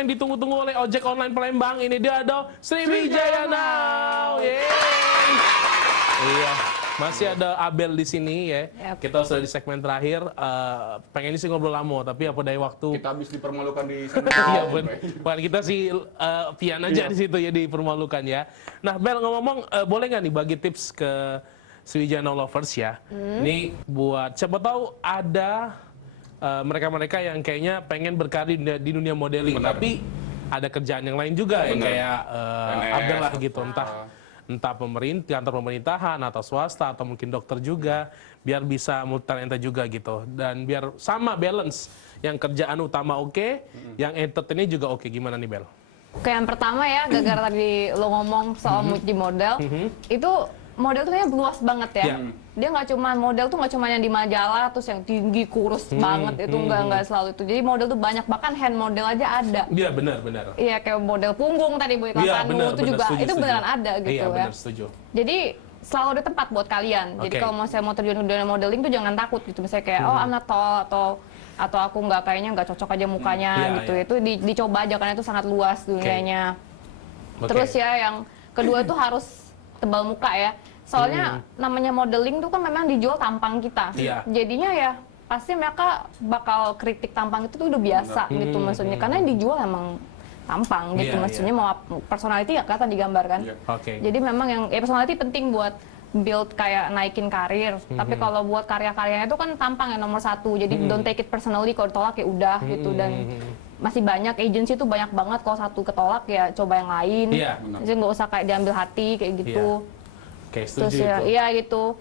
yang ditunggu-tunggu oleh ojek online Palembang. Ini dia ada Sriwijaya Now. Yeay. Iya, masih ada Abel di sini ya. Yap. Kita sudah di segmen terakhir. Pengen sih ngobrol lama, tapi apa daya waktu. Kita habis dipermalukan di sana. Iya, bukan kita sih Pian aja di situ ya, dipermalukan ya. Nah, Bel ngomong, boleh nggak nih bagi tips ke Sriwijaya Now lovers ya? Ini buat siapa tahu ada mereka-mereka yang kayaknya pengen berkarir di dunia modeling, tapi ada kerjaan yang lain juga yang kayak Abel lah gitu, entah kantor pemerintahan atau swasta atau mungkin dokter juga, biar bisa multitalenta juga gitu, dan biar sama balance, yang kerjaan utama oke, yang entertainnya juga oke. Gimana nih Bel? Oke, yang pertama ya, gara-gara tadi lo ngomong soal multi model, itu model tuh kayaknya luas banget ya. Dia nggak cuma model tuh nggak cuma yang di majalah terus yang tinggi kurus banget, itu nggak selalu itu. Jadi model tuh banyak, bahkan hand model aja ada. Iya benar. Iya, kayak model punggung tadi Bu Ika Kanu itu juga setuju, itu beneran ada gitu iya, ya. benar, setuju. Jadi selalu ada tempat buat kalian. Jadi kalau mau terjun ke dunia modeling tuh jangan takut gitu. Misalnya kayak oh I'm not tall atau aku kayaknya nggak cocok aja mukanya gitu. Itu dicoba aja karena itu sangat luas dunianya. Terus ya yang kedua itu harus tebal muka ya. Soalnya namanya modeling tuh kan memang dijual tampang kita. Jadinya ya pasti mereka bakal kritik tampang itu tuh udah biasa gitu maksudnya. Karena yang dijual emang tampang gitu maksudnya, mau personality nggak kelihatan digambarkan. Jadi memang yang personality penting buat build kayak naikin karir. Tapi kalau buat karya-karyanya itu kan tampang yang nomor satu. Jadi don't take it personally, kalau ditolak ya udah gitu. Dan masih banyak agency tuh banyak banget, kalau satu ketolak ya coba yang lain. Jadi nggak usah kayak diambil hati kayak gitu. Terus ya, iya gitu.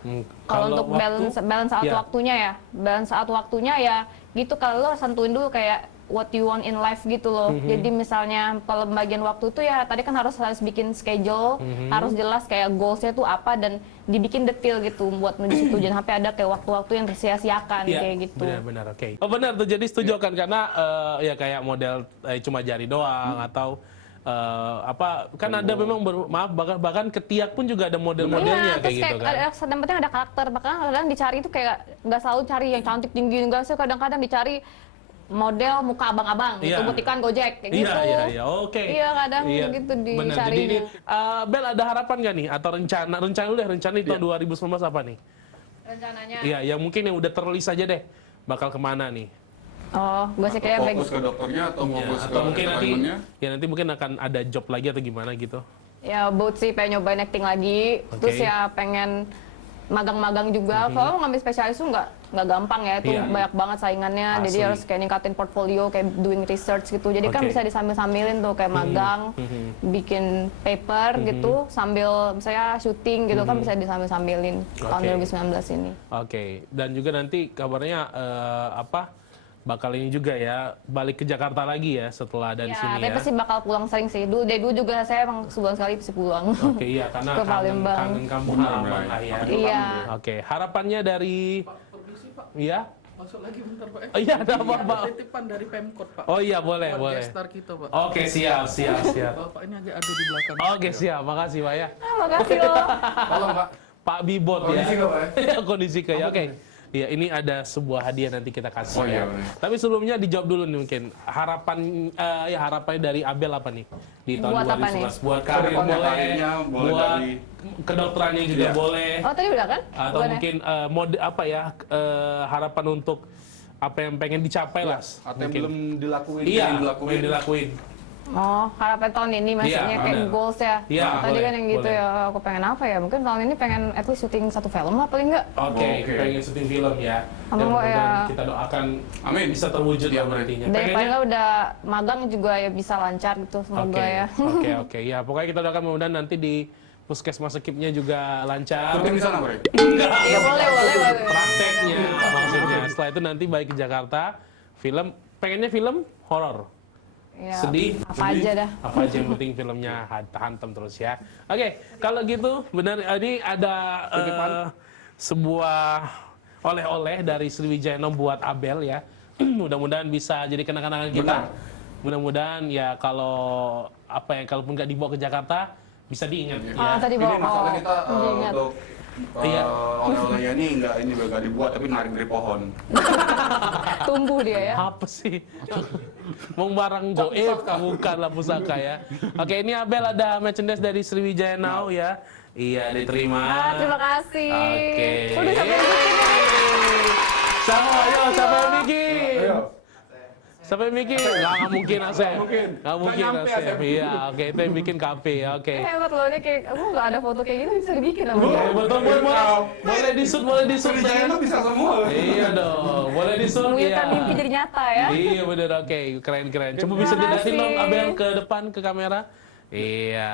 Kalau untuk balance saat waktunya ya, balance saat waktunya ya gitu. Kalau lo sentuhin dulu kayak what you want in life gitu loh. Jadi misalnya kalau pembagian waktu tuh ya tadi kan harus bikin schedule, harus jelas kayak goalsnya tuh apa dan dibikin detail gitu buat menuju situ. Jangan sampai ada kayak waktu-waktu yang tersia-siakan kayak gitu. Benar, oke. Oh benar tuh, jadi setuju kan, karena ya kayak model cuma jari doang atau kan ada memang bahkan ketiak pun juga ada model-modelnya kayak gitu kan. Yang penting ada karakter. Bahkan kadang dicari itu kayak nggak selalu cari yang cantik tinggi, enggak sih, kadang-kadang dicari model muka abang-abang gitu, butikan Gojek kayak gitu. Iya, oke. Iya, kadang gitu dicari. Jadi ini Bel ada harapan nggak nih atau rencana di tahun 2019 apa nih? Rencananya? Iya, yang mungkin yang udah terlis aja deh, bakal kemana nih? Oh, gue sih kayak fokus ke dokternya atau fokus ke mungkin entertainment-nya? nanti mungkin akan ada job lagi atau gimana gitu. Ya, both sih pengen nyobain acting lagi, terus ya pengen magang-magang juga. Kalau mau ngambil spesialis tuh nggak gampang ya, itu banyak banget saingannya. Jadi harus kayak ningkatin portfolio, kayak doing research gitu. Jadi kan bisa disambil-sambilin tuh kayak magang, bikin paper gitu, sambil misalnya syuting gitu kan bisa disambil-sambilin tahun 2019 ini. Dan juga nanti kabarnya bakal ini juga ya, balik ke Jakarta lagi ya setelah dari sini ya. Tapi pasti bakal pulang sering sih. Dari dulu juga saya emang sebulan sekali pasti pulang. Karena ke Palembang. kangen kampung halaman lah ya. Iya. Harapannya dari Iya. Masuk lagi bentar Pak. Iya, ada apa Pak? Titipan dari Pemkot Pak. Oh iya, boleh. Star kita Pak. Oke, siap. Bapak ini agak ada di belakang. Oke, siap. Makasih Pak ya. Makasih loh. Tolong Pak. Pak Bibot ya. Kondisi Pak ya. Kondisi kayak oke. Iya, ini ada sebuah hadiah nanti kita kasih ya. Iya. Tapi sebelumnya dijawab dulu nih mungkin. Harapannya dari Abel apa nih di tahun 2011? Buat karir boleh, buat kedokterannya juga boleh. Oh, tadi udah kan? Atau mungkin harapan untuk apa yang pengen dicapai lah. Atau yang belum dilakuin. Iya, belum dilakuin. Oh, harapan tahun ini maksudnya kayak goals ya. Tadi kan yang gitu ya, aku pengen apa ya? Mungkin tahun ini pengen at least syuting satu film lah paling enggak. Pengen syuting film ya. Dan kita doakan bisa terwujud ya nantinya. Dan paling enggak udah magang juga ya bisa lancar gitu, semoga ya. Oke. Ya, pokoknya kita doakan mudah-mudahan nanti di Puskesmas Ekipnya juga lancar. Syuting di sana, Bre? Iya, boleh. Prakteknya maksudnya. Setelah itu nanti balik ke Jakarta, pengennya film horor. Ya, sedih, apa aja dah. Apa aja yang penting filmnya hantem terus ya. Oke, kalau gitu benar ini ada sebuah oleh-oleh dari Sriwijaya Now buat Abel ya. Mudah-mudahan bisa jadi kenang-kenangan kita. Mudah-mudahan ya kalaupun nggak dibawa ke Jakarta bisa diingat ya. Tadi ini masalah kita untuk Iya. oleh-olehnya ini nggak dibuat tapi narik dari pohon. Tumbuh dia ya. Apa sih? Mau barang goib, bukan lah pusaka ya. Oke, ini Abel ada merchandise dari Sriwijaya Now ya. Iya, diterima. Terima kasih. Oke. Udah sampai bikin ini. Siapa yang bikin? Ayo. Siapa yang bikin? Nggak mungkin Asep. mungkin. Nggak mungkin Nggak nyampe, Asep. Asep. Iya, oke. Itu yang bikin kafe. Oke. Hebat loh, ini kayak aku nggak ada foto kayak gini bisa dibikin sama Oke, dia. betul, boleh disut, boleh disut. Sriwijaya Sayang. itu bisa semua. Iya dong, boleh disut. Menwujudkan Iya. mimpi jadi nyata ya. Iya bener, oke, keren. Coba bisa Terima dilihatin dong kasih. Abel ke depan ke kamera. Iya.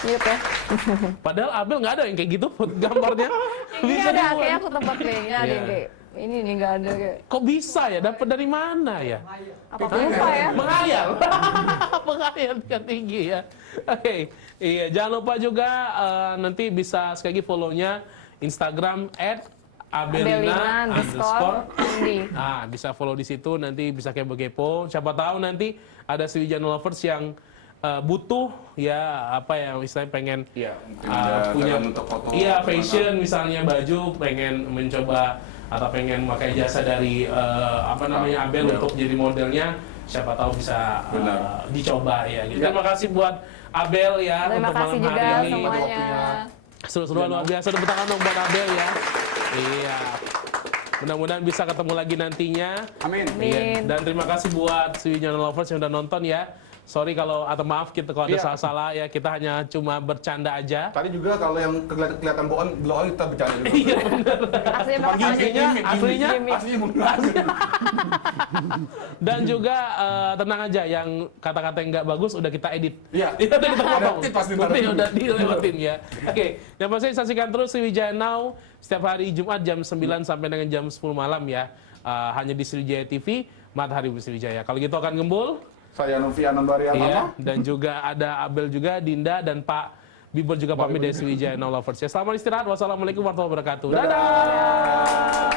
Gitu ya. Padahal Abel nggak ada yang kayak gitu gambarnya. Ini ada, dibuat. kayak aku tempat linknya ada yang Iya. kayak ini nih nggak ada kayak. Kok bisa ya? Dapat dari mana ya? Apa aku lupa ya? Menghayal. Menghayal yang tinggi ya. Oke. Iya, jangan lupa juga nanti bisa sekali lagi follow-nya Instagram @abelina_andi. Nah, bisa follow di situ, nanti bisa kepo-kepo. Siapa tahu nanti ada Sriwijaya Lovers yang butuh ya apa ya istilahnya pengen Iya, mungkin ada punya dalam untuk foto. iya fashion misalnya baju pengen mencoba atau pengen pakai jasa dari apa namanya Abel untuk jadi modelnya, siapa tahu bisa Benar. dicoba ya gitu. Terima kasih buat Abel ya Terima untuk kasih malam juga hari ini. semuanya. Seru-seruan luar biasa, tepuk tangan dong buat Abel ya. Iya. Mudah-mudahan bisa ketemu lagi nantinya. Amin. Iya. Dan terima kasih buat Sriwijaya Lovers yang udah nonton ya. Sorry kalau atau maaf kita kalau ada Iya. salah-salah ya, kita hanya cuma bercanda aja. Tadi juga kalau yang kelihatan bohong kita bercanda juga. Iya benar. Aslinya pakai Aslinya Aslinya dan juga tenang aja yang kata-kata yang nggak bagus udah kita edit. Iya. Itu udah kita potong. Ada tip pasti ntar. Udah dilewatin ya. Oke, yang pasti saksikan terus Sriwijaya Now setiap hari Jumat jam 9 sampai dengan jam 10 malam ya. Hanya di Sriwijaya TV, Matahari Sriwijaya. Kalau gitu akan gembul. Saya Novi Anambari Iya, Alama. dan juga ada Abel juga, Dinda dan Pak Bibor juga pamit dari Sriwijaya Now Lovers ya. Selamat istirahat. Wassalamualaikum warahmatullahi wabarakatuh. Dadah.